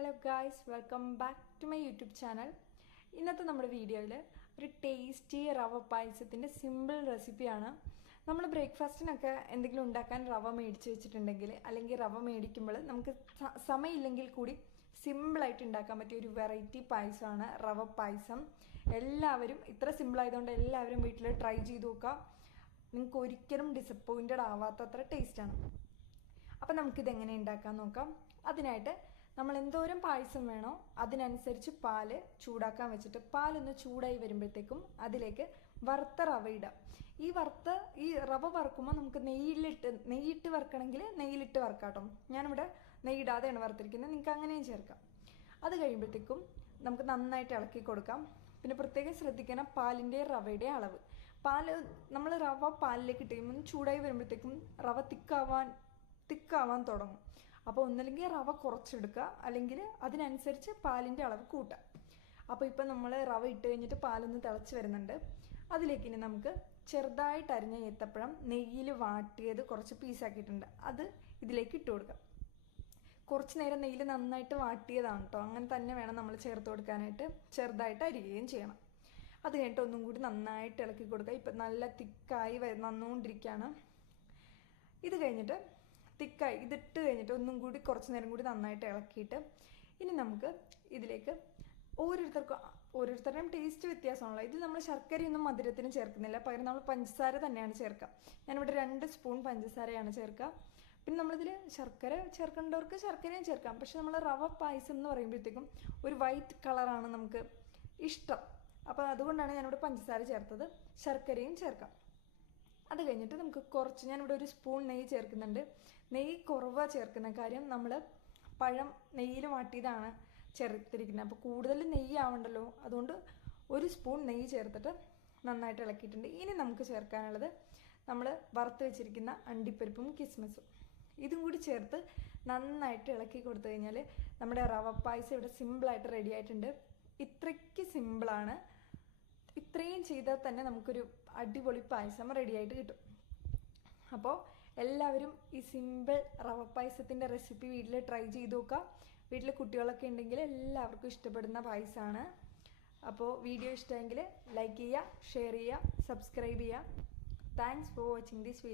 Hello guys welcome back to my YouTube channel ഇന്നത്തെ നമ്മുടെ വീഡിയോയിൽ ഒരു ടേസ്റ്റി റവ പായസത്തിന്റെ സിമ്പിൾ റെസിപ്പിയാണ് നമ്മൾ ബ്രേക്ക്ഫാസ്റ്റിനൊക്കെ എന്തെങ്കിലും ഉണ്ടാക്കാൻ റവ മേടിച്ച് വെച്ചിട്ടുണ്ടെങ്കിൽ അല്ലെങ്കിൽ റവ മേടിക്കുമ്പോൾ നമുക്ക് സമയമില്ലെങ്കിൽ കൂടി സിമ്പിളായിട്ട് ഉണ്ടാക്കാൻ പറ്റിയ ഒരു വെറൈറ്റി പായസമാണ് റവ പായസം. എല്ലാവരും ഇത്ര സിമ്പിൾ ആയതുകൊണ്ട് എല്ലാവരും വീട്ടിൽ ട്രൈ ചെയ്ത് നോക്കുക നിങ്ങൾക്ക് ഒരിക്കലും ഡിസപ്പോയിന്റഡ് ആവാത്തത്ര ടേസ്റ്റാണ് അപ്പം നമുക്കിത് എങ്ങനെ ഉണ്ടാക്കാൻ നോക്കാം. അതിനായിട്ട് നമ്മൾ എന്തോരം പായസം വേണോ അതിനനുസരിച്ച് പാൽ ചൂടാക്കാൻ വെച്ചിട്ട് പാലൊന്ന് ചൂടായി വരുമ്പോഴത്തേക്കും അതിലേക്ക് വറുത്ത റവ ഇടാം. ഈ വറുത്ത ഈ റവ വറുക്കുമ്പോൾ നമുക്ക് നെയ്യിലിട്ട് നെയ്യിട്ട് വറുക്കണമെങ്കിൽ നെയ്യിലിട്ട് വറുക്കാട്ടോ. ഞാനിവിടെ നെയ്യിടാതെയാണ് വറുത്തിരിക്കുന്നത്. നിങ്ങൾക്ക് അങ്ങനെയും ചേർക്കാം. അത് കഴിയുമ്പോഴത്തേക്കും നമുക്ക് നന്നായിട്ട് ഇളക്കി കൊടുക്കാം. പിന്നെ പ്രത്യേകം ശ്രദ്ധിക്കണം പാലിന്റെ റവയുടെ അളവ്. പാൽ നമ്മൾ റവ പാലിലേക്ക് ഇട്ട് കഴിയുമ്പോൾ ചൂടായി വരുമ്പോഴത്തേക്കും റവ തിക്കാവാൻ തിക്കാവാൻ തുടങ്ങും. അപ്പോൾ ഒന്നല്ലെങ്കിൽ റവ കുറച്ചെടുക്കുക. അല്ലെങ്കിൽ അതിനനുസരിച്ച് പാലിന്റെ അളവ് കൂട്ടുക. അപ്പോൾ ഇപ്പം നമ്മൾ റവ ഇട്ട് കഴിഞ്ഞിട്ട് പാലൊന്ന് തിളച്ച് വരുന്നുണ്ട്. അതിലേക്ക് ഇനി നമുക്ക് ചെറുതായിട്ട് അരിഞ്ഞ ഏത്തപ്പഴം നെയ്യിൽ വാട്ടിയത് കുറച്ച് പീസാക്കിയിട്ടുണ്ട് അത് ഇതിലേക്ക് ഇട്ട് കൊടുക്കാം. കുറച്ച് നേരം നെയ്യിൽ നന്നായിട്ട് വാട്ടിയതാണ് കേട്ടോ അങ്ങനെ തന്നെ വേണം നമ്മൾ ചേർത്ത് കൊടുക്കാനായിട്ട് ചെറുതായിട്ട് അരിയുകയും ചെയ്യണം. അത് കഴിഞ്ഞിട്ട് ഒന്നും കൂടി നന്നായിട്ട് ഇളക്കി കൊടുക്കുക. ഇപ്പം നല്ല തിക്കായി വന്നുകൊണ്ടിരിക്കുകയാണ് ഇത് കഴിഞ്ഞിട്ട് തിക്കായി ഇതിട്ട് കഴിഞ്ഞിട്ട് ഒന്നും കൂടി കുറച്ച് നേരം കൂടി നന്നായിട്ട് ഇളക്കിയിട്ട് ഇനി നമുക്ക് ഇതിലേക്ക് ഓരോരുത്തർക്കും ഓരോരുത്തരുടെയും ടേസ്റ്റ് വ്യത്യാസമാണല്ലോ. ഇതിൽ നമ്മൾ ശർക്കരയൊന്നും മധുരത്തിന് ചേർക്കുന്നില്ല. പകരം നമ്മൾ പഞ്ചസാര തന്നെയാണ് ചേർക്കുക. ഞാനിവിടെ രണ്ട് സ്പൂൺ പഞ്ചസാരയാണ് ചേർക്കുക. പിന്നെ നമ്മളിതിൽ ശർക്കര ചേർക്കേണ്ടവർക്ക് ശർക്കരയും ചേർക്കാം. പക്ഷെ നമ്മൾ റവ പായസം എന്ന് പറയുമ്പോഴത്തേക്കും ഒരു വൈറ്റ് കളറാണ് നമുക്ക് ഇഷ്ടം. അപ്പോൾ അതുകൊണ്ടാണ് ഞാനിവിടെ പഞ്ചസാര ചേർത്തത്. ശർക്കരയും ചേർക്കാം. അത് കഴിഞ്ഞിട്ട് നമുക്ക് കുറച്ച് ഞാനിവിടെ ഒരു സ്പൂൺ നെയ്യ് ചേർക്കുന്നുണ്ട്. നെയ്യ് കുറവാ ചേർക്കുന്ന കാര്യം നമ്മൾ പഴം നെയ്യിൽ വാട്ടിയതാണ് ചേർത്തിരിക്കുന്നത്. അപ്പോൾ കൂടുതൽ നെയ്യ് ആവണ്ടല്ലോ? അതുകൊണ്ട് ഒരു സ്പൂൺ നെയ്യ് ചേർത്തിട്ട് നന്നായിട്ട് ഇളക്കിയിട്ടുണ്ട്. ഇനി നമുക്ക് ചേർക്കാനുള്ളത് നമ്മൾ വറുത്ത് വെച്ചിരിക്കുന്ന അണ്ടിപ്പരിപ്പും കിസ്മിസും. ഇതും കൂടി ചേർത്ത് നന്നായിട്ട് ഇളക്കി കൊടുത്തു കഴിഞ്ഞാൽ നമ്മുടെ റവ പായസം ഇവിടെ സിമ്പിളായിട്ട് റെഡി ആയിട്ടുണ്ട്. ഇത്രയ്ക്ക് സിമ്പിളാണ് ഇത്രയും ചെയ്താൽ തന്നെ നമുക്കൊരു അടിപൊളി പായസം റെഡിയായിട്ട് കിട്ടും. അപ്പോൾ എല്ലാവരും ഈ സിമ്പിൾ റവ പായസത്തിന്റെ റെസിപ്പി വീട്ടിൽ ട്രൈ ചെയ്ത് നോക്കുക വീട്ടിൽ കുട്ടികളൊക്കെ ഉണ്ടെങ്കിൽ എല്ലാവർക്കും ഇഷ്ടപ്പെടുന്ന പായസമാണ് അപ്പോൾ വീഡിയോ ഇഷ്ടമെങ്കിൽ ലൈക്ക് ചെയ്യുക ഷെയർ ചെയ്യുക സബ്സ്ക്രൈബ് ചെയ്യുക. Thanks for watching this video